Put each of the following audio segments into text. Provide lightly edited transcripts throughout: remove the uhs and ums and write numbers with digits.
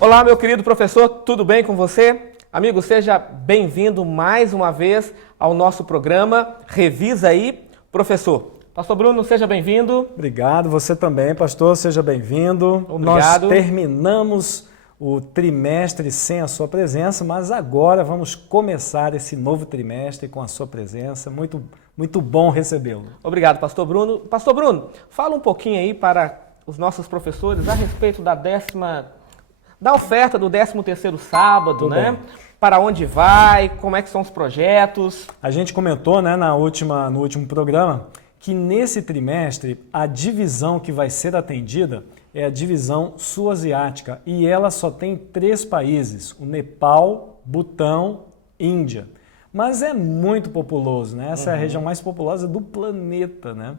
Olá, meu querido professor, tudo bem com você? Amigo, seja bem-vindo mais uma vez ao nosso programa Revisa aí, professor. Pastor Bruno, seja bem-vindo. Obrigado, você também, pastor, seja bem-vindo. Obrigado. Nós terminamos o trimestre sem a sua presença, mas agora vamos começar esse novo trimestre com a sua presença. Muito bom recebê-lo. Obrigado, pastor Bruno. Pastor Bruno, fala um pouquinho aí para os nossos professores a respeito da oferta do 13º sábado, Tudo né? bem. Para onde vai, como é que são os projetos? A gente comentou, né, no último programa que nesse trimestre a divisão que vai ser atendida é a divisão sul-asiática e ela só tem 3 países, o Nepal, Butão, Índia. Mas é muito populoso, né? Essa é a região mais populosa do planeta, né?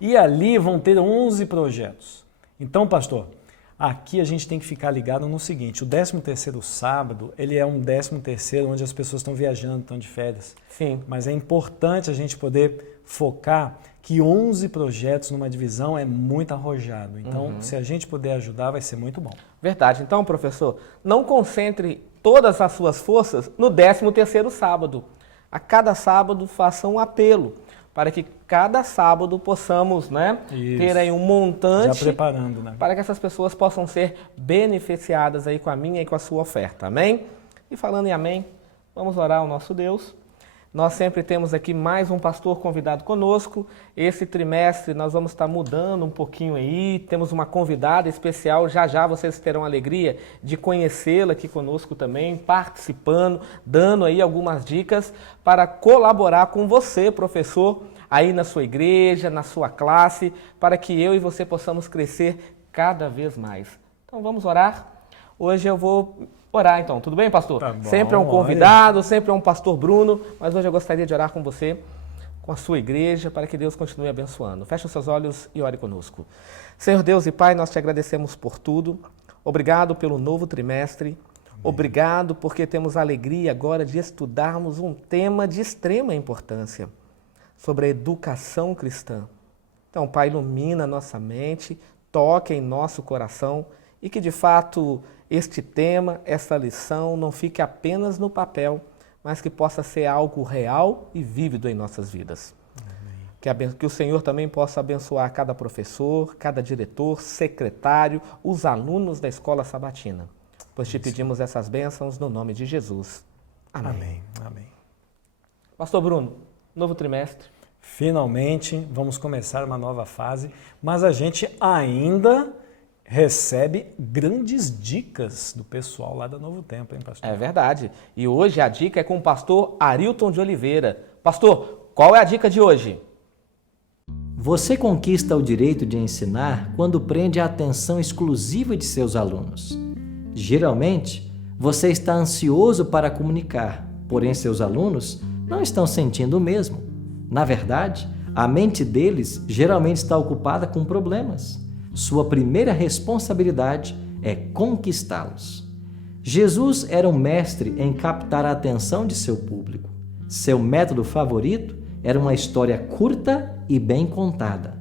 E ali vão ter 11 projetos. Então, pastor, aqui a gente tem que ficar ligado no seguinte, o 13º sábado, ele é um 13º onde as pessoas estão viajando, estão de férias. Sim. Mas é importante a gente poder focar que 11 projetos numa divisão é muito arrojado. Então, se a gente puder ajudar, vai ser muito bom. Verdade. Então, professor, não concentre todas as suas forças no 13º sábado. A cada sábado, faça um apelo para que cada sábado possamos, né, ter aí um montante Já preparando, né? para que essas pessoas possam ser beneficiadas aí com a minha e com a sua oferta. Amém? E falando em amém, vamos orar ao nosso Deus. Nós sempre temos aqui mais um pastor convidado conosco. Esse trimestre nós vamos estar mudando um pouquinho aí. Temos uma convidada especial. Já já vocês terão a alegria de conhecê-la aqui conosco também, participando, dando aí algumas dicas para colaborar com você, professor, aí na sua igreja, na sua classe, para que eu e você possamos crescer cada vez mais. Então vamos orar. Hoje eu vou orar então, tudo bem, pastor? Tá bom, sempre é um convidado, sempre é um pastor Bruno, mas hoje eu gostaria de orar com você, com a sua igreja, para que Deus continue abençoando. Feche os seus olhos e ore conosco. Senhor Deus e Pai, nós te agradecemos por tudo. Obrigado pelo novo trimestre. Obrigado porque temos a alegria agora de estudarmos um tema de extrema importância sobre a educação cristã. Então, Pai, ilumina nossa mente, toque em nosso coração e que, de fato, este tema, essa lição, não fique apenas no papel, mas que possa ser algo real e vívido em nossas vidas. Que o Senhor também possa abençoar cada professor, cada diretor, secretário, os alunos da Escola Sabatina. Pois te pedimos essas bênçãos no nome de Jesus. Amém. Amém. Amém. Pastor Bruno, novo trimestre. Finalmente, vamos começar uma nova fase, mas a gente ainda recebe grandes dicas do pessoal lá da Novo Tempo, hein, pastor? É verdade. E hoje a dica é com o pastor Arilton de Oliveira. Pastor, qual é a dica de hoje? Você conquista o direito de ensinar quando prende a atenção exclusiva de seus alunos. Geralmente, você está ansioso para comunicar, porém seus alunos não estão sentindo o mesmo. Na verdade, a mente deles geralmente está ocupada com problemas. Sua primeira responsabilidade é conquistá-los. Jesus era um mestre em captar a atenção de seu público. Seu método favorito era uma história curta e bem contada.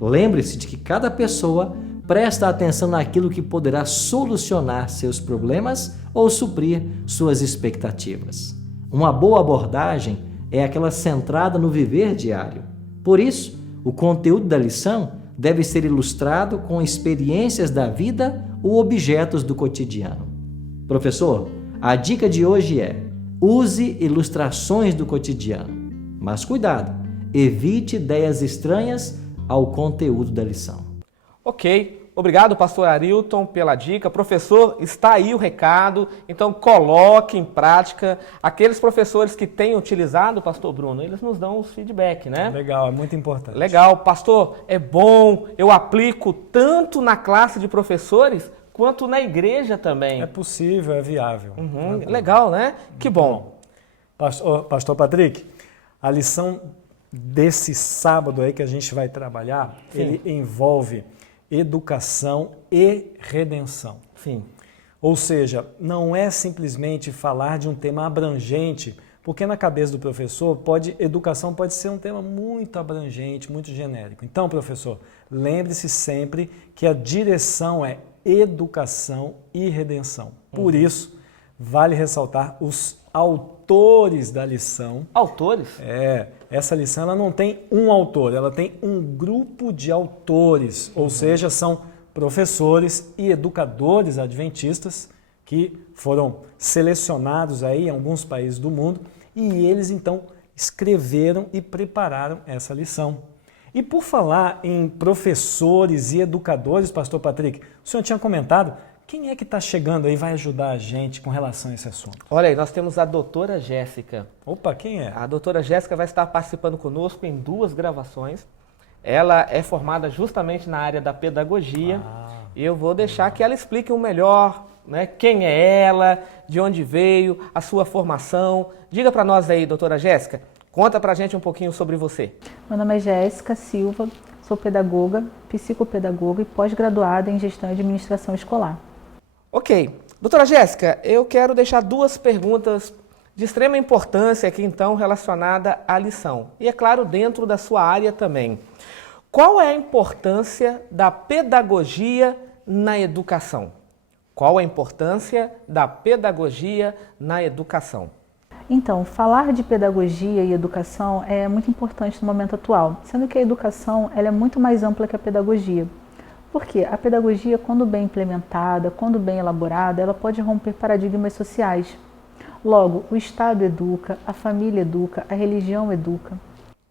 Lembre-se de que cada pessoa presta atenção naquilo que poderá solucionar seus problemas ou suprir suas expectativas. Uma boa abordagem é aquela centrada no viver diário. Por isso, o conteúdo da lição deve ser ilustrado com experiências da vida ou objetos do cotidiano. Professor, a dica de hoje é: use ilustrações do cotidiano. Mas cuidado, evite ideias estranhas ao conteúdo da lição. Ok. Obrigado, pastor Arilton, pela dica. Professor, está aí o recado, então coloque em prática. Aqueles professores que têm utilizado, pastor Bruno, eles nos dão os feedback, né? Legal, é muito importante. Legal. Pastor, é bom, eu aplico tanto na classe de professores quanto na igreja também. É possível, é viável. Legal, né? Que bom. Pastor Patrick, a lição desse sábado aí que a gente vai trabalhar, Sim. ele envolve educação e redenção. Sim. Ou seja, não é simplesmente falar de um tema abrangente, porque na cabeça do professor, educação pode ser um tema muito abrangente, muito genérico. Então, professor, lembre-se sempre que a direção é educação e redenção. Por isso, vale ressaltar os autores da lição. Autores? Essa lição ela não tem um autor, ela tem um grupo de autores, ou seja, são professores e educadores adventistas que foram selecionados aí em alguns países do mundo e eles então escreveram e prepararam essa lição. E por falar em professores e educadores, Pastor Patrick, o senhor tinha comentado, quem é que está chegando aí e vai ajudar a gente com relação a esse assunto? Olha aí, nós temos a doutora Jéssica. Opa, quem é? A doutora Jéssica vai estar participando conosco em 2 gravações. Ela é formada justamente na área da pedagogia e eu vou deixar que ela explique o melhor, né, quem é ela, de onde veio, a sua formação. Diga para nós aí, doutora Jéssica, conta para a gente um pouquinho sobre você. Meu nome é Jéssica Silva, sou pedagoga, psicopedagoga e pós-graduada em gestão e administração escolar. Ok. Doutora Jéssica, eu quero deixar 2 perguntas de extrema importância aqui, então, relacionada à lição. E, é claro, dentro da sua área também. Qual é a importância da pedagogia na educação? Qual a importância da pedagogia na educação? Então, falar de pedagogia e educação é muito importante no momento atual, sendo que a educação ela é muito mais ampla que a pedagogia. Porque a pedagogia, quando bem implementada, quando bem elaborada, ela pode romper paradigmas sociais. Logo, o Estado educa, a família educa, a religião educa.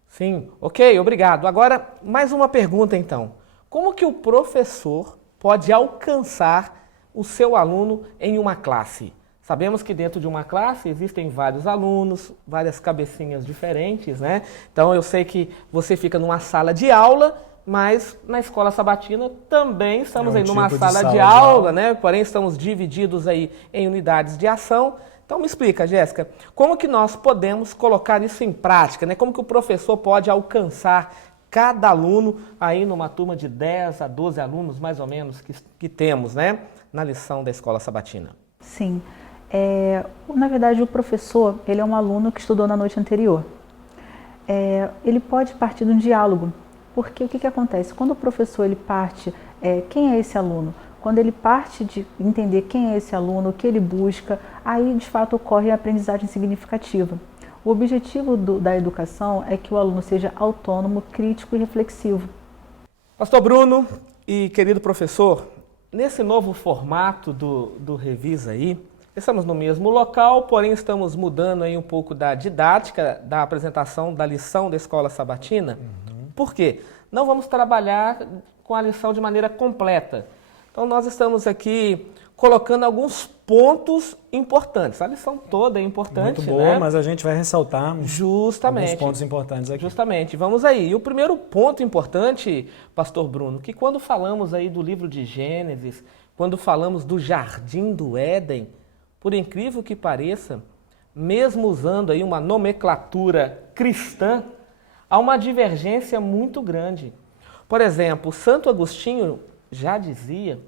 Sim, ok, obrigado. Agora, mais uma pergunta então. Como que o professor pode alcançar o seu aluno em uma classe? Sabemos que dentro de uma classe existem vários alunos, várias cabecinhas diferentes, né? Então eu sei que você fica numa sala de aula, mas na escola sabatina também estamos aí numa sala de aula, né? Porém estamos divididos aí em unidades de ação. Então me explica, Jéssica, como que nós podemos colocar isso em prática, né? Como que o professor pode alcançar cada aluno aí numa turma de 10 a 12 alunos, mais ou menos, que temos, né? Na lição da escola sabatina. Sim. Na verdade, o professor ele é um aluno que estudou na noite anterior. Ele pode partir de um diálogo, porque o que acontece? Quando o professor ele parte, quem é esse aluno? Quando ele parte de entender quem é esse aluno, o que ele busca, aí de fato ocorre a aprendizagem significativa. O objetivo da educação é que o aluno seja autônomo, crítico e reflexivo. Pastor Bruno e querido professor, nesse novo formato do Revisa aí, estamos no mesmo local, porém estamos mudando aí um pouco da didática, da apresentação da lição da escola sabatina. Por quê? Não vamos trabalhar com a lição de maneira completa. Então nós estamos aqui colocando alguns pontos importantes. A lição toda é importante, muito boa, né? mas a gente vai ressaltar justamente alguns pontos importantes aqui. Justamente, vamos aí. E o primeiro ponto importante, Pastor Bruno, que quando falamos aí do livro de Gênesis, quando falamos do Jardim do Éden, por incrível que pareça, mesmo usando aí uma nomenclatura cristã, há uma divergência muito grande. Por exemplo, Santo Agostinho já dizia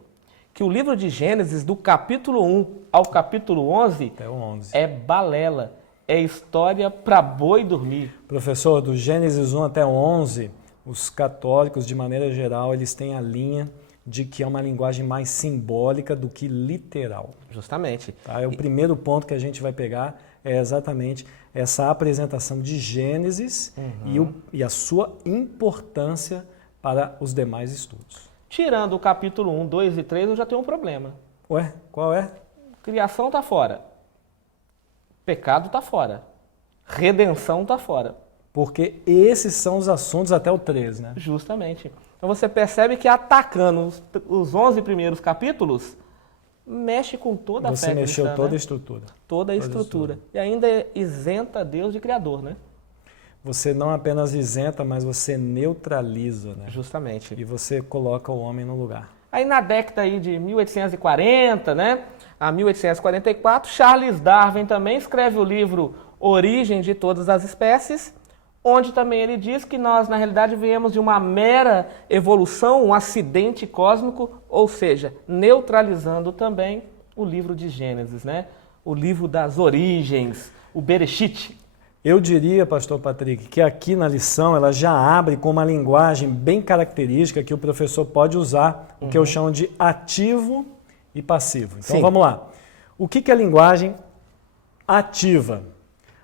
que o livro de Gênesis, do capítulo 1 ao capítulo 11, Até o 11. é balela, é história para boi dormir. Professor, do Gênesis 1 até o 11, os católicos, de maneira geral, eles têm a linha de que é uma linguagem mais simbólica do que literal. Justamente. Tá? O primeiro ponto que a gente vai pegar é exatamente essa apresentação de Gênesis e a sua importância para os demais estudos. Tirando o capítulo 1, 2 e 3, eu já tenho um problema. Ué, qual é? Criação está fora. Pecado está fora. Redenção está fora. Porque esses são os assuntos até o 3, né? Justamente. Então você percebe que atacando os 11 primeiros capítulos, mexe com toda a fé cristã. Você mexeu toda né? a estrutura. Toda a estrutura. E ainda isenta Deus de criador, né? Você não apenas isenta, mas você neutraliza, né? Justamente. E você coloca o homem no lugar. Aí na década aí de 1840, né, a 1844, Charles Darwin também escreve o livro Origem de Todas as Espécies, onde também ele diz que nós, na realidade, viemos de uma mera evolução, um acidente cósmico, ou seja, neutralizando também o livro de Gênesis, né? O livro das origens, o Bereshit. Eu diria, pastor Patrick, que aqui na lição ela já abre com uma linguagem bem característica que o professor pode usar, o que eu chamo de ativo e passivo. Então Sim. vamos lá. O que é a linguagem ativa?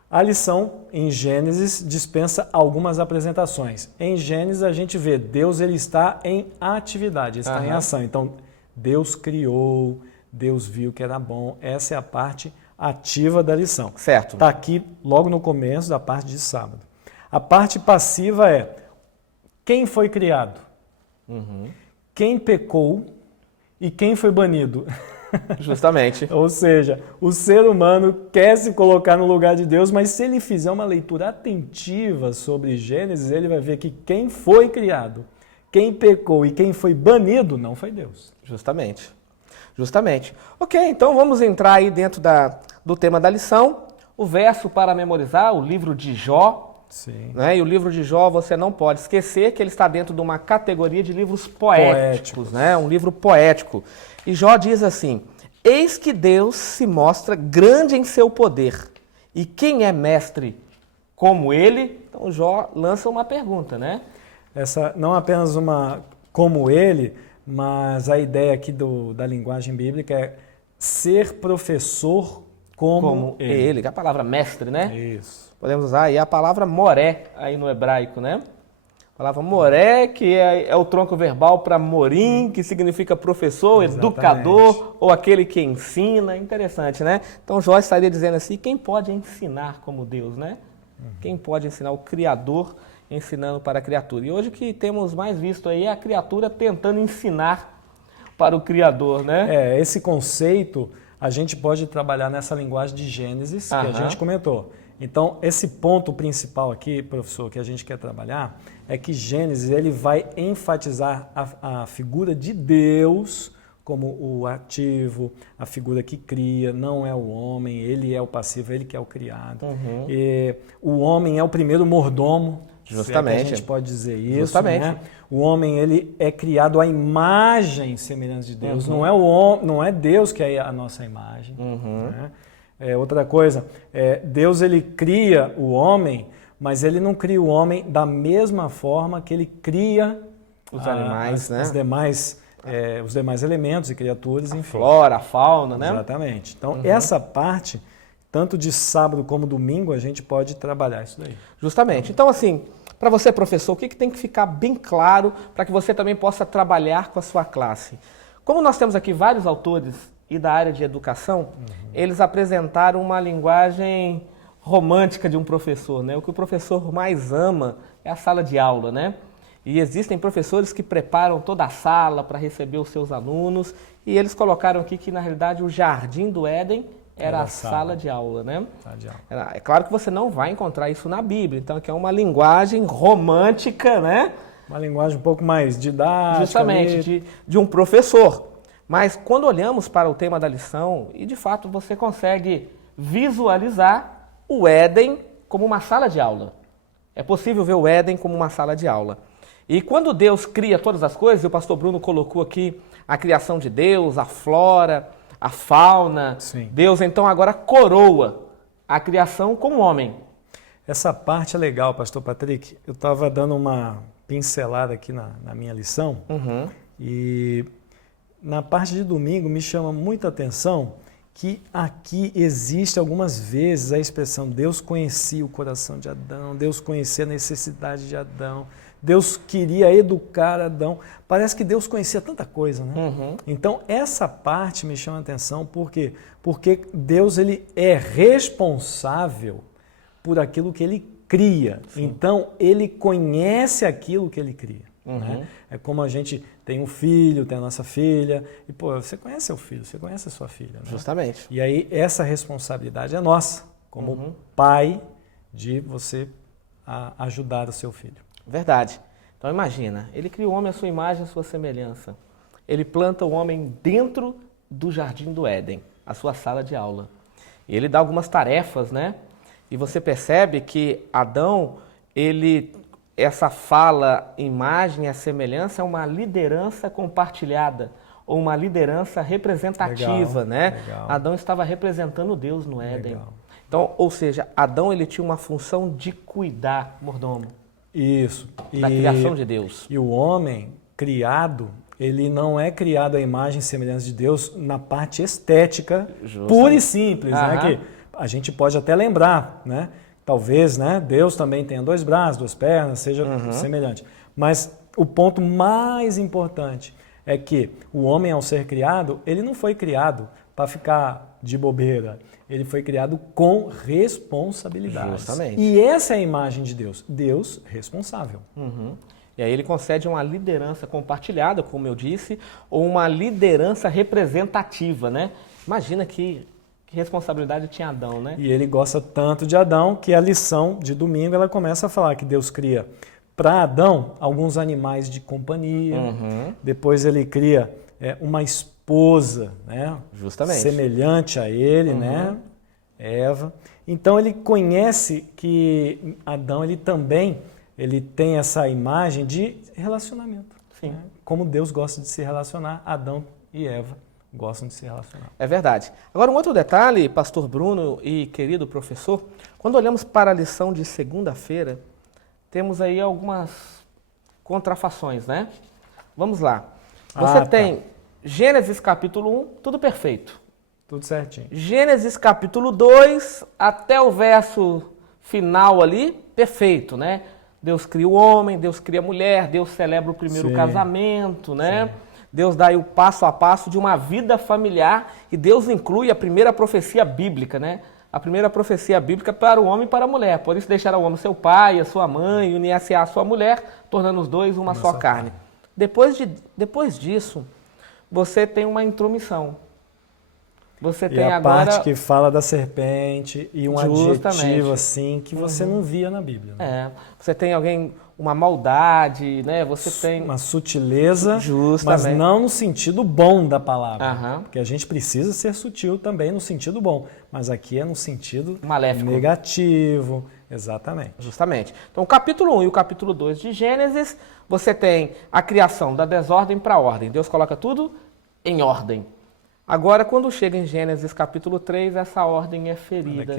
A lição em Gênesis dispensa algumas apresentações. Em Gênesis a gente vê Deus ele está em atividade, ele está em ação. Então Deus criou, Deus viu que era bom. Essa é a parte ativa da lição. Certo. Está aqui logo no começo da parte de sábado. A parte passiva é quem foi criado, quem pecou e quem foi banido. Justamente. Ou seja, o ser humano quer se colocar no lugar de Deus, mas se ele fizer uma leitura atentiva sobre Gênesis, ele vai ver que quem foi criado, quem pecou e quem foi banido não foi Deus. Justamente. Justamente. Ok, então vamos entrar aí dentro do tema da lição. O verso para memorizar, o livro de Jó. Sim. Né? E o livro de Jó, você não pode esquecer que ele está dentro de uma categoria de livros poéticos. Né? Um livro poético. E Jó diz assim: eis que Deus se mostra grande em seu poder. E quem é mestre como ele? Então Jó lança uma pergunta, né? Essa não apenas uma como ele, mas a ideia aqui da linguagem bíblica é ser professor como ele. Que é a palavra mestre, né? Isso. Podemos usar aí a palavra moré aí no hebraico, né? A palavra moré, que é o tronco verbal para morim, que significa professor, Exatamente. educador ou aquele que ensina. Interessante, né? Então Jó estaria dizendo assim, quem pode ensinar como Deus, né? Quem pode ensinar? O Criador ensinando para a criatura. E hoje o que temos mais visto aí é a criatura tentando ensinar para o Criador, né? Esse conceito a gente pode trabalhar nessa linguagem de Gênesis que a gente comentou. Então, esse ponto principal aqui, professor, que a gente quer trabalhar, é que Gênesis ele vai enfatizar a figura de Deus como o ativo, a figura que cria, não é o homem, ele é o passivo, ele que é o criado. E o homem é o primeiro mordomo, Justamente. se é que a gente pode dizer isso. Justamente. Né? O homem ele é criado à imagem e semelhança de Deus, não é Deus que é a nossa imagem. Né? Outra coisa, Deus ele cria o homem, mas ele não cria o homem da mesma forma que ele cria Os animais, né? Os demais elementos e criaturas, enfim. Flora, a fauna, né? Exatamente. Então, essa parte, tanto de sábado como domingo, a gente pode trabalhar isso daí. Justamente. Então, assim, para você, professor, o que tem que ficar bem claro para que você também possa trabalhar com a sua classe? Como nós temos aqui vários autores e da área de educação, eles apresentaram uma linguagem romântica de um professor, né? O que o professor mais ama é a sala de aula, né? E existem professores que preparam toda a sala para receber os seus alunos, e eles colocaram aqui que, na realidade, o Jardim do Éden era a sala de aula, né? É claro que você não vai encontrar isso na Bíblia, então aqui é uma linguagem romântica, né? Uma linguagem um pouco mais didática. Justamente, de um professor. Mas quando olhamos para o tema da lição, e de fato você consegue visualizar o Éden como uma sala de aula. É possível ver o Éden como uma sala de aula. E quando Deus cria todas as coisas, e o pastor Bruno colocou aqui a criação de Deus, a flora, a fauna, Sim. Deus então agora coroa a criação com o homem. Essa parte é legal, pastor Patrick. Eu estava dando uma pincelada aqui na minha lição, e na parte de domingo me chama muita atenção que aqui existe algumas vezes a expressão Deus conhecia o coração de Adão, Deus conhecia a necessidade de Adão, Deus queria educar Adão. Parece que Deus conhecia tanta coisa, né? Então essa parte me chama a atenção porque Deus ele é responsável por aquilo que ele cria. Sim. Então ele conhece aquilo que ele cria. Né? É como a gente tem um filho, tem a nossa filha, e pô, você conhece seu filho, você conhece a sua filha. Né? Justamente. E aí essa responsabilidade é nossa, como pai, de você ajudar o seu filho. Verdade. Então imagina, ele cria o homem à sua imagem e à sua semelhança. Ele planta o homem dentro do Jardim do Éden, a sua sala de aula. E ele dá algumas tarefas, né? E você percebe que Adão, essa fala, imagem e a semelhança é uma liderança compartilhada, ou uma liderança representativa, Legal, né? legal. Adão estava representando Deus no Éden. Legal. Então, ou seja, Adão ele tinha uma função de cuidar, mordomo, Isso. da criação de Deus. E o homem criado, ele não é criado à imagem e semelhança de Deus na parte estética, pura e simples, né? Que a gente pode até lembrar, né? Talvez, né? Deus também tenha 2 braços, 2 pernas, seja semelhante. Mas o ponto mais importante é que o homem, ao ser criado, ele não foi criado para ficar de bobeira. Ele foi criado com responsabilidade. Justamente. E essa é a imagem de Deus. Deus responsável. E aí ele concede uma liderança compartilhada, como eu disse, ou uma liderança representativa, né? Imagina que responsabilidade tinha Adão, né? E ele gosta tanto de Adão que a lição de domingo ela começa a falar que Deus cria para Adão alguns animais de companhia. Depois ele cria uma esposa, né? Justamente. Semelhante a ele, né? Eva. Então ele conhece que Adão ele também tem essa imagem de relacionamento. Sim. Né? Como Deus gosta de se relacionar, Adão e Eva gostam de se relacionar. É verdade. Agora, um outro detalhe, pastor Bruno e querido professor, quando olhamos para a lição de segunda-feira, temos aí algumas contrafações, né? Vamos lá. Você tem Gênesis capítulo 1, tudo perfeito. Tudo certinho. Gênesis capítulo 2, até o verso final ali, perfeito, né? Deus cria o homem, Deus cria a mulher, Deus celebra o primeiro casamento, né? Sim. Deus dá aí o passo a passo de uma vida familiar e Deus inclui a primeira profecia bíblica, né? A primeira profecia bíblica para o homem e para a mulher. Por isso deixará o homem seu pai, a sua mãe, unir-se à sua mulher, tornando os dois uma só carne. Depois disso, você tem uma intromissão. Você tem a agora parte que fala da serpente e um adjetivo assim que você não via na Bíblia. Né? Você tem uma maldade, né? Você tem uma sutileza, justamente, mas não no sentido bom da palavra. Porque a gente precisa ser sutil também no sentido bom, mas aqui é no sentido maléfico, negativo. Exatamente. Justamente. Então, o capítulo 1 e o capítulo 2 de Gênesis, você tem a criação da desordem para a ordem. Deus coloca tudo em ordem. Agora, quando chega em Gênesis capítulo 3, essa ordem é ferida.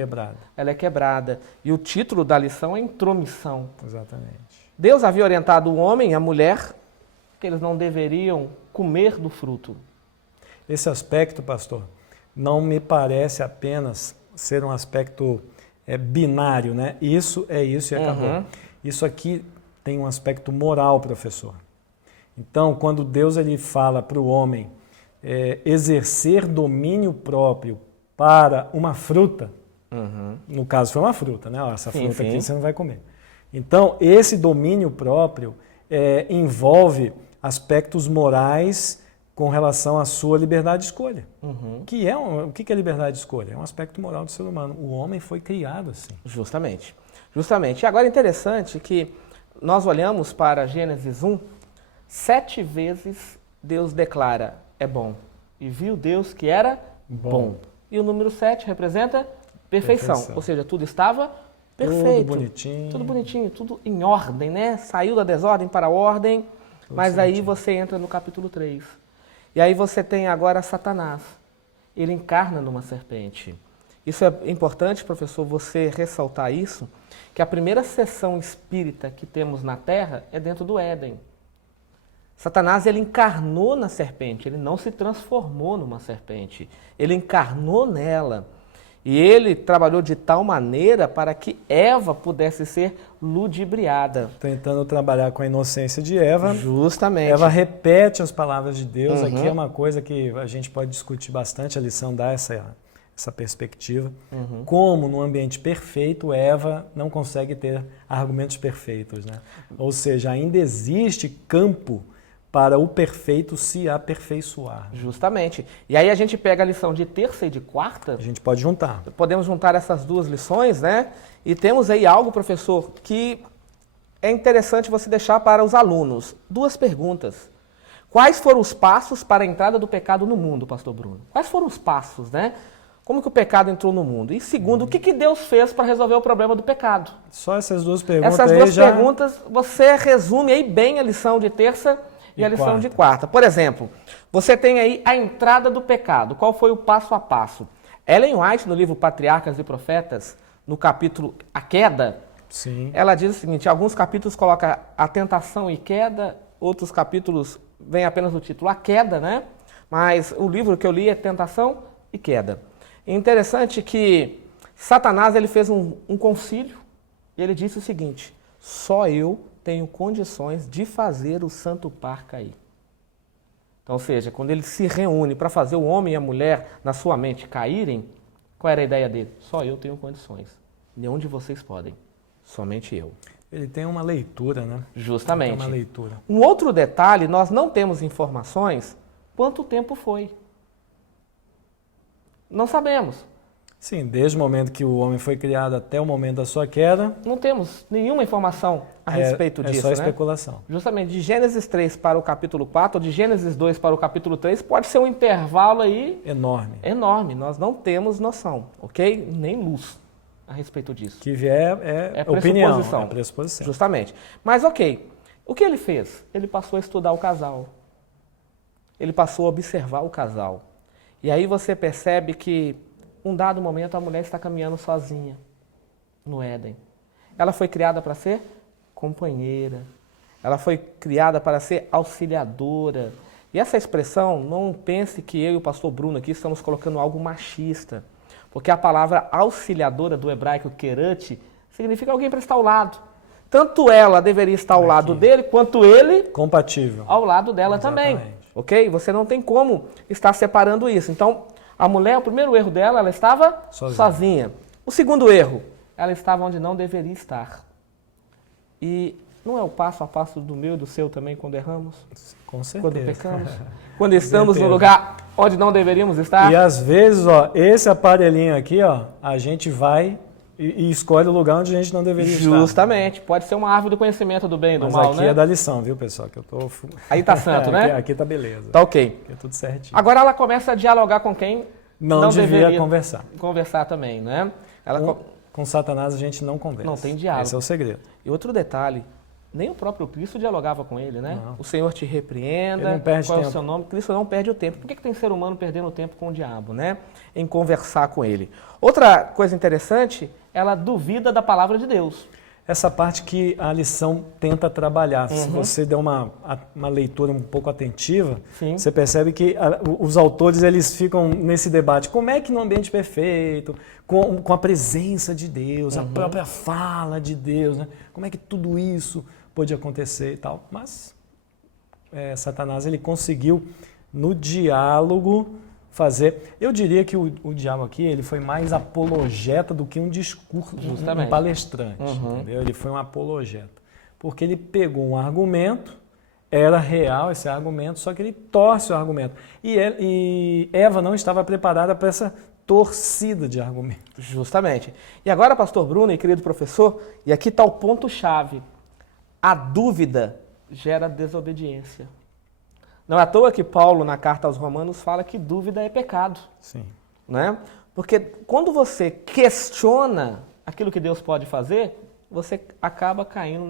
Ela é quebrada. E o título da lição é intromissão. Exatamente. Deus havia orientado o homem e a mulher que eles não deveriam comer do fruto. Esse aspecto, pastor, não me parece apenas ser um aspecto binário, né? Isso é isso e acabou. Isso aqui tem um aspecto moral, professor. Então, quando Deus ele fala para o homem exercer domínio próprio para uma fruta, no caso foi uma fruta, né? Essa fruta aqui você não vai comer. Então, esse domínio próprio envolve aspectos morais com relação à sua liberdade de escolha. O que é liberdade de escolha? É um aspecto moral do ser humano. O homem foi criado assim. Justamente. E agora é interessante que nós olhamos para Gênesis 1, 7 vezes Deus declara, é bom. E viu Deus que era bom. E o número 7 representa perfeição. Ou seja, tudo estava perfeito. Tudo bonitinho, tudo em ordem, né? Saiu da desordem para a ordem, mas aí você entra no capítulo 3. E aí você tem agora Satanás. Ele encarna numa serpente. Isso é importante, professor, você ressaltar isso, que a primeira sessão espírita que temos na Terra é dentro do Éden. Satanás, ele encarnou na serpente, ele não se transformou numa serpente, ele encarnou nela. E ele trabalhou de tal maneira para que Eva pudesse ser ludibriada. Tentando trabalhar com a inocência de Eva. Justamente. Eva repete as palavras de Deus. Aqui é uma coisa que a gente pode discutir bastante, a lição dá essa perspectiva. Como no ambiente perfeito, Eva não consegue ter argumentos perfeitos, né? Ou seja, ainda existe campo para o perfeito se aperfeiçoar. Justamente. E aí a gente pega a lição de terça e de quarta. A gente pode juntar. Podemos juntar essas duas lições, né? E temos aí algo, professor, que é interessante você deixar para os alunos. 2 perguntas. Quais foram os passos para a entrada do pecado no mundo, pastor Bruno? Quais foram os passos, né? Como que o pecado entrou no mundo? E segundo, o que Deus fez para resolver o problema do pecado? Só essas 2 perguntas. Essas 2 perguntas, você resume aí bem a lição de terça e a lição de quarta. Por exemplo, você tem aí a entrada do pecado. Qual foi o passo a passo? Ellen White, no livro Patriarcas e Profetas, no capítulo A Queda, Sim. ela diz o seguinte, alguns capítulos colocam a tentação e queda, outros capítulos vem apenas no título A Queda, né? Mas o livro que eu li é Tentação e Queda. E interessante que Satanás ele fez um concílio e ele disse o seguinte, só eu tenho condições de fazer o santo par cair. Então, ou seja, quando ele se reúne para fazer o homem e a mulher na sua mente caírem, qual era a ideia dele? Só eu tenho condições. Nenhum de vocês podem. Somente eu. Ele tem uma leitura, né? Justamente. Ele tem uma leitura. Um outro detalhe, nós não temos informações quanto tempo foi. Não sabemos. Sim, desde o momento que o homem foi criado até o momento da sua queda, Não temos nenhuma informação a respeito disso, é só né? especulação. Justamente, de Gênesis 3 para o capítulo 4, ou de Gênesis 2 para o capítulo 3, pode ser um intervalo aí Enorme. enorme. Nós não temos noção, ok? Nem luz a respeito disso. Que vier é opinião, pressuposição. é pressuposição. Justamente. Mas ok, o que ele fez? Ele passou a estudar o casal. Ele passou a observar o casal. E aí você percebe que, um dado momento, a mulher está caminhando sozinha no Éden. Ela foi criada para ser companheira. Ela foi criada para ser auxiliadora. E essa expressão, não pense que eu e o pastor Bruno aqui estamos colocando algo machista. Porque a palavra auxiliadora do hebraico querut significa alguém para estar ao lado. Tanto ela deveria estar ao lado dele, quanto ele Compatível. ao lado dela também. Ok? Você não tem como estar separando isso. Então, a mulher, o primeiro erro dela, ela estava sozinha. O segundo erro, ela estava onde não deveria estar. E não é o passo a passo do meu e do seu também quando erramos? Com certeza. Quando pecamos? Quando estamos no lugar onde não deveríamos estar? E às vezes, ó, esse aparelhinho aqui, ó, a gente vai e escolhe o lugar onde a gente não deveria estar. Justamente. Pode ser uma árvore do conhecimento do bem e do Mas mal, aqui né? é da lição, viu, pessoal? Que eu tô... Aí tá santo, né? Aqui tá beleza. Tá ok. Aqui é tudo certinho. Agora ela começa a dialogar com quem Não devia deveria conversar. conversar também, né? Ela Com Satanás a gente não conversa. Não tem diálogo. Esse é o segredo. E outro detalhe, nem o próprio Cristo dialogava com ele, né? Não. O Senhor te repreenda, Ele não perde qual é o tempo. seu nome? Cristo não perde o tempo. Por que tem ser humano perdendo o tempo com o diabo, né? Em conversar com ele. Outra coisa interessante, ela duvida da palavra de Deus. Essa parte que a lição tenta trabalhar. Se você der uma leitura um pouco atentiva, Sim. você percebe que os autores eles ficam nesse debate. Como é que no ambiente perfeito, com a presença de Deus, a própria fala de Deus, né? Como é que tudo isso pôde acontecer e tal? Mas Satanás ele conseguiu, no diálogo, fazer... Eu diria que o diabo aqui ele foi mais apologeta do que um discurso, Justamente. um palestrante, entendeu? Ele foi um apologeta. Porque ele pegou um argumento, era real esse argumento, só que ele torce o argumento. E Eva não estava preparada para essa torcida de argumento. Justamente. E agora, pastor Bruno e querido professor, e aqui está o ponto-chave. A dúvida gera desobediência. Não é à toa que Paulo, na carta aos Romanos, fala que dúvida é pecado. Sim. Né? Porque quando você questiona aquilo que Deus pode fazer, você acaba caindo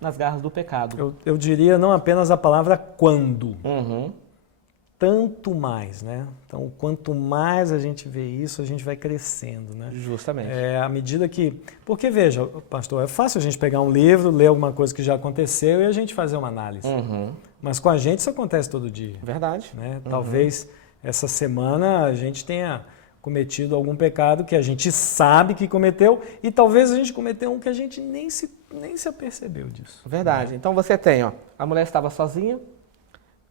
nas garras do pecado. Eu diria não apenas a palavra quando, Uhum. tanto mais, né? Então, quanto mais a gente vê isso, a gente vai crescendo, né? Justamente. À medida que... Porque, veja, pastor, é fácil a gente pegar um livro, ler alguma coisa que já aconteceu e a gente fazer uma análise. Uhum. Mas com a gente isso acontece todo dia. Verdade. Né? Talvez essa semana a gente tenha cometido algum pecado que a gente sabe que cometeu e talvez a gente cometeu um que a gente nem se apercebeu disso. Verdade. Então você tem, ó, a mulher estava sozinha,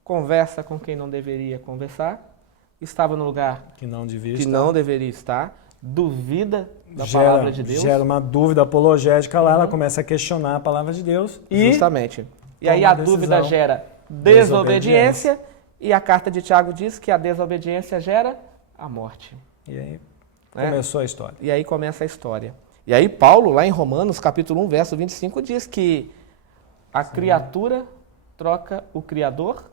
conversa com quem não deveria conversar, estava no lugar Que não devia que estar. não deveria estar, duvida da palavra de Deus. Gera uma dúvida apologética lá, ela começa a questionar a palavra de Deus e Justamente. E toma aí a uma decisão. dúvida gera desobediência e a carta de Tiago diz que a desobediência gera a morte. E aí Né? começou a história. E aí começa a história. E aí Paulo, lá em Romanos, capítulo 1, verso 25, diz que a criatura troca o Criador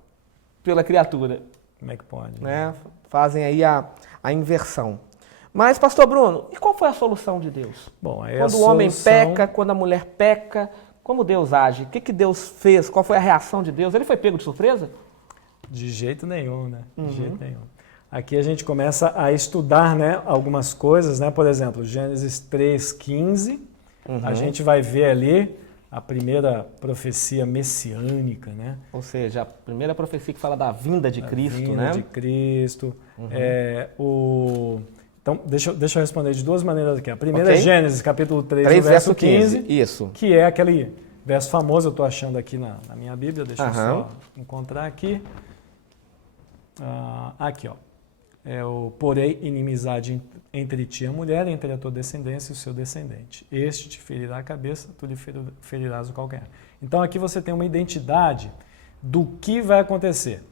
pela criatura. Como é que pode? Né? Fazem aí a inversão. Mas, pastor Bruno, e qual foi a solução de Deus? Bom, aí Quando a o homem solução- peca, quando a mulher peca, como Deus age? O que Deus fez? Qual foi a reação de Deus? Ele foi pego de surpresa? De jeito nenhum, né? De jeito nenhum. aqui a gente começa a estudar, né, algumas coisas, né? Por exemplo, Gênesis 3:15, a gente vai ver ali a primeira profecia messiânica, né? Ou seja, a primeira profecia que fala da vinda de Cristo, vinda né? de Cristo. Então, deixa eu responder de duas maneiras aqui. A primeira é Gênesis, capítulo 3, verso 15. Isso. Que é aquele verso famoso, eu estou achando aqui na minha Bíblia, deixa eu só encontrar aqui. Aqui, ó. É o porém inimizade entre ti e a mulher, entre a tua descendência e o seu descendente. Este te ferirá a cabeça, tu lhe ferirás o calcanhar. Então aqui você tem uma identidade do que vai acontecer.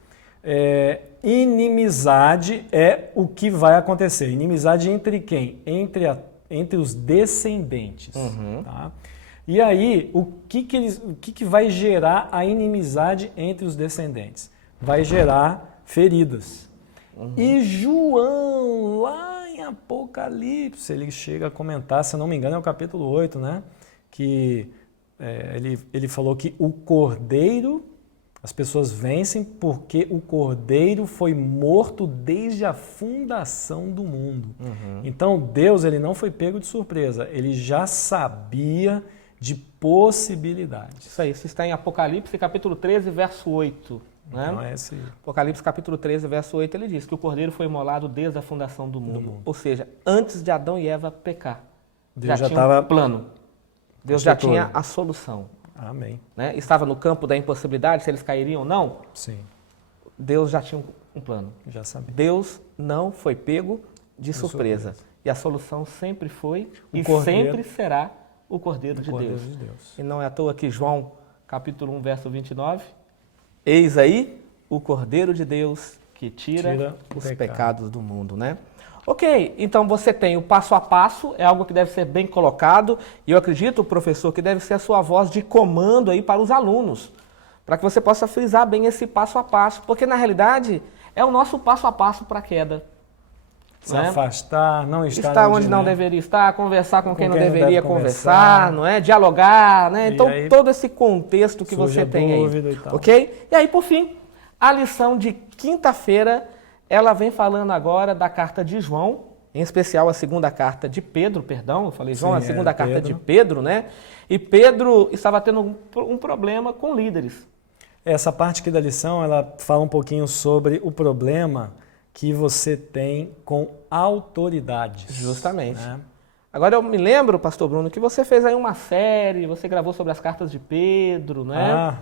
Inimizade é o que vai acontecer. Inimizade entre quem? Entre os descendentes. Tá? E aí, o que vai gerar a inimizade entre os descendentes? Vai gerar feridas. E João, lá em Apocalipse, ele chega a comentar, se eu não me engano, é o capítulo 8, né? Que ele falou que o cordeiro, as pessoas vencem porque o cordeiro foi morto desde a fundação do mundo. Então Deus, ele não foi pego de surpresa, ele já sabia de possibilidades. Isso está em Apocalipse, capítulo 13, verso 8. Né? Então é esse... Apocalipse capítulo 13, verso 8, ele diz que o cordeiro foi imolado desde a fundação do mundo. Ou seja, antes de Adão e Eva pecar. Deus já tinha estava um plano. Deus já tinha a solução. Amém. Né? Estava no campo da impossibilidade, se eles cairiam ou não. Sim. Deus já tinha um plano. Já sabia. Deus não foi pego de surpresa. E a solução sempre foi cordeiro, sempre será o Cordeiro de Deus. E não é à toa que João, capítulo 1, verso 29, eis aí o Cordeiro de Deus que tira os pecados do mundo, né? Ok, então você tem o passo a passo, é algo que deve ser bem colocado, e eu acredito, professor, que deve ser a sua voz de comando aí para os alunos, para que você possa frisar bem esse passo a passo, porque na realidade é o nosso passo a passo para a queda. Se afastar, não estar onde não deveria estar, conversar com quem não deveria conversar, não é? Dialogar, né? Então todo esse contexto que você tem aí, ok? E aí, por fim, a lição de quinta-feira, ela vem falando agora da carta de João, em especial a segunda carta de Pedro, perdão, eu falei João, a segunda carta de Pedro, né? E Pedro estava tendo um problema com líderes. Essa parte aqui da lição, ela fala um pouquinho sobre o problema que você tem com autoridades. Justamente. Né? Agora eu me lembro, pastor Bruno, que você fez aí uma série, você gravou sobre as cartas de Pedro, né?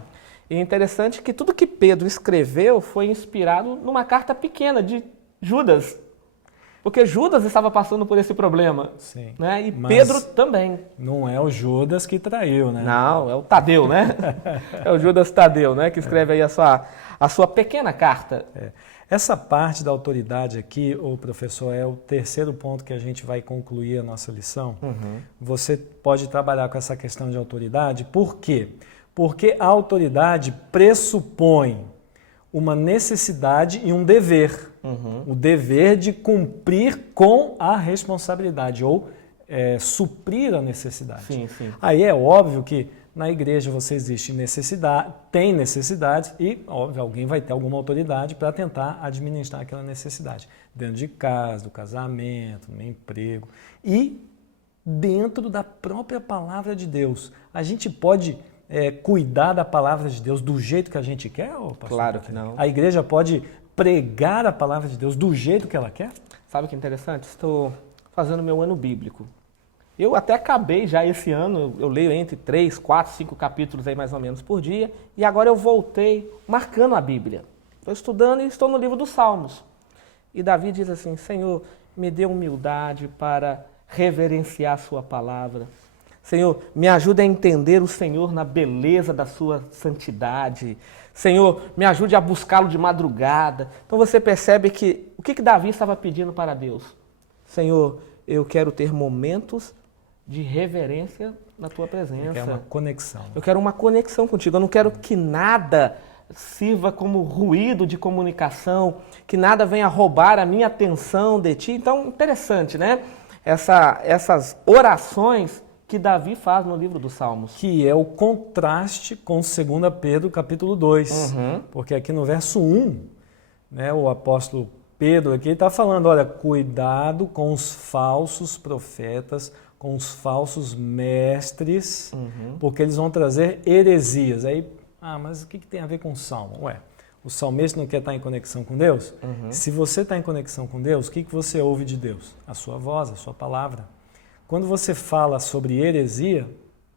E é interessante que tudo que Pedro escreveu foi inspirado numa carta pequena de Judas. Porque Judas estava passando por esse problema. Sim. Né? E Pedro também. Não é o Judas que traiu, né? Não, é o Tadeu, né? É o Judas Tadeu, né? Que escreve aí a sua pequena carta. Essa parte da autoridade aqui, o professor, é o terceiro ponto que a gente vai concluir a nossa lição. Você pode trabalhar com essa questão de autoridade. Por quê? Porque a autoridade pressupõe uma necessidade e um dever. O dever de cumprir com a responsabilidade ou suprir a necessidade. Sim, sim. Aí é óbvio que na igreja você existe necessidade, tem necessidades e, óbvio, alguém vai ter alguma autoridade para tentar administrar aquela necessidade. Dentro de casa, do casamento, no emprego e dentro da própria palavra de Deus. A gente pode cuidar da palavra de Deus do jeito que a gente quer, pastor? Claro que não. A igreja pode pregar a palavra de Deus do jeito que ela quer? Sabe o que é interessante? Estou fazendo meu ano bíblico. Eu até acabei já esse ano, eu leio entre 3, 4, 5 capítulos aí mais ou menos por dia, e agora eu voltei marcando a Bíblia. Estou estudando e estou no livro dos Salmos. E Davi diz assim, Senhor, me dê humildade para reverenciar a sua palavra. Senhor, me ajude a entender o Senhor na beleza da sua santidade. Senhor, me ajude a buscá-lo de madrugada. Então você percebe que o que Davi estava pedindo para Deus? Senhor, eu quero ter momentos de reverência na tua presença. É uma conexão. Eu quero uma conexão contigo. Eu não quero que nada sirva como ruído de comunicação, que nada venha roubar a minha atenção de ti. Então, interessante, né? Essas orações que Davi faz no livro dos Salmos. Que é o contraste com 2 Pedro, capítulo 2. Porque aqui no verso 1, né, o apóstolo Pedro aqui está falando, olha, cuidado com os falsos profetas, com os falsos mestres, porque eles vão trazer heresias. Aí, mas o que tem a ver com o salmo? Ué, o salmista não quer estar em conexão com Deus? Se você está em conexão com Deus, o que você ouve de Deus? A sua voz, a sua palavra. Quando você fala sobre heresia,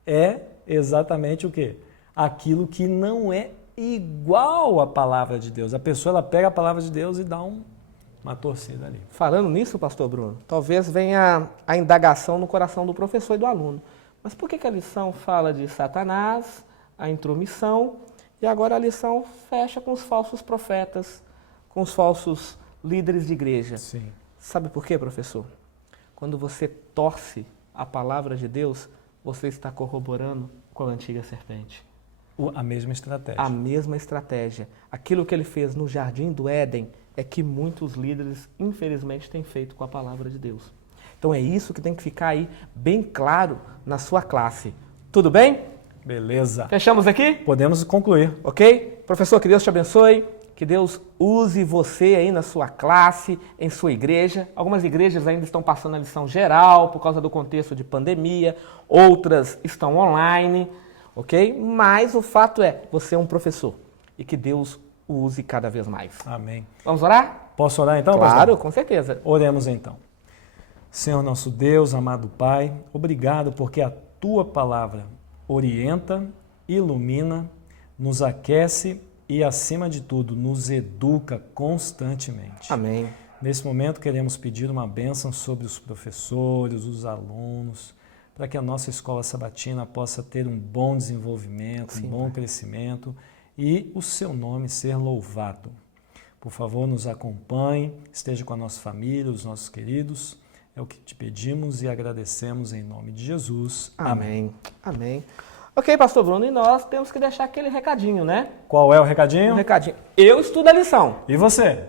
é exatamente o quê? Aquilo que não é igual à palavra de Deus. A pessoa ela pega a palavra de Deus e dá uma torcida ali. Falando nisso, pastor Bruno, talvez venha a indagação no coração do professor e do aluno. Mas por que a lição fala de Satanás, a intromissão, e agora a lição fecha com os falsos profetas, com os falsos líderes de igreja? Sim. Sabe por quê, professor? Quando você torce a palavra de Deus, você está corroborando com a antiga serpente. A mesma estratégia. A mesma estratégia. Aquilo que ele fez no Jardim do Éden é que muitos líderes, infelizmente, têm feito com a palavra de Deus. Então é isso que tem que ficar aí bem claro na sua classe. Tudo bem? Beleza. Fechamos aqui? Podemos concluir. Ok? Professor, que Deus te abençoe. Que Deus use você aí na sua classe, em sua igreja. Algumas igrejas ainda estão passando a lição geral por causa do contexto de pandemia. Outras estão online. Ok? Mas o fato é, você é um professor e que Deus o use cada vez mais. Amém. Vamos orar? Posso orar então, Claro, pastor? com certeza. Oremos então. Senhor nosso Deus, amado Pai, obrigado porque a Tua palavra orienta, ilumina, nos aquece e, acima de tudo, nos educa constantemente. Amém. Nesse momento queremos pedir uma bênção sobre os professores, os alunos, para que a nossa escola sabatina possa ter um bom desenvolvimento, Sim, um bom crescimento e o seu nome ser louvado. Por favor, nos acompanhe, esteja com a nossa família, os nossos queridos. É o que te pedimos e agradecemos em nome de Jesus. Amém. Amém. Ok, pastor Bruno, e nós temos que deixar aquele recadinho, né? Qual é o recadinho? Um recadinho. Eu estudo a lição. E você?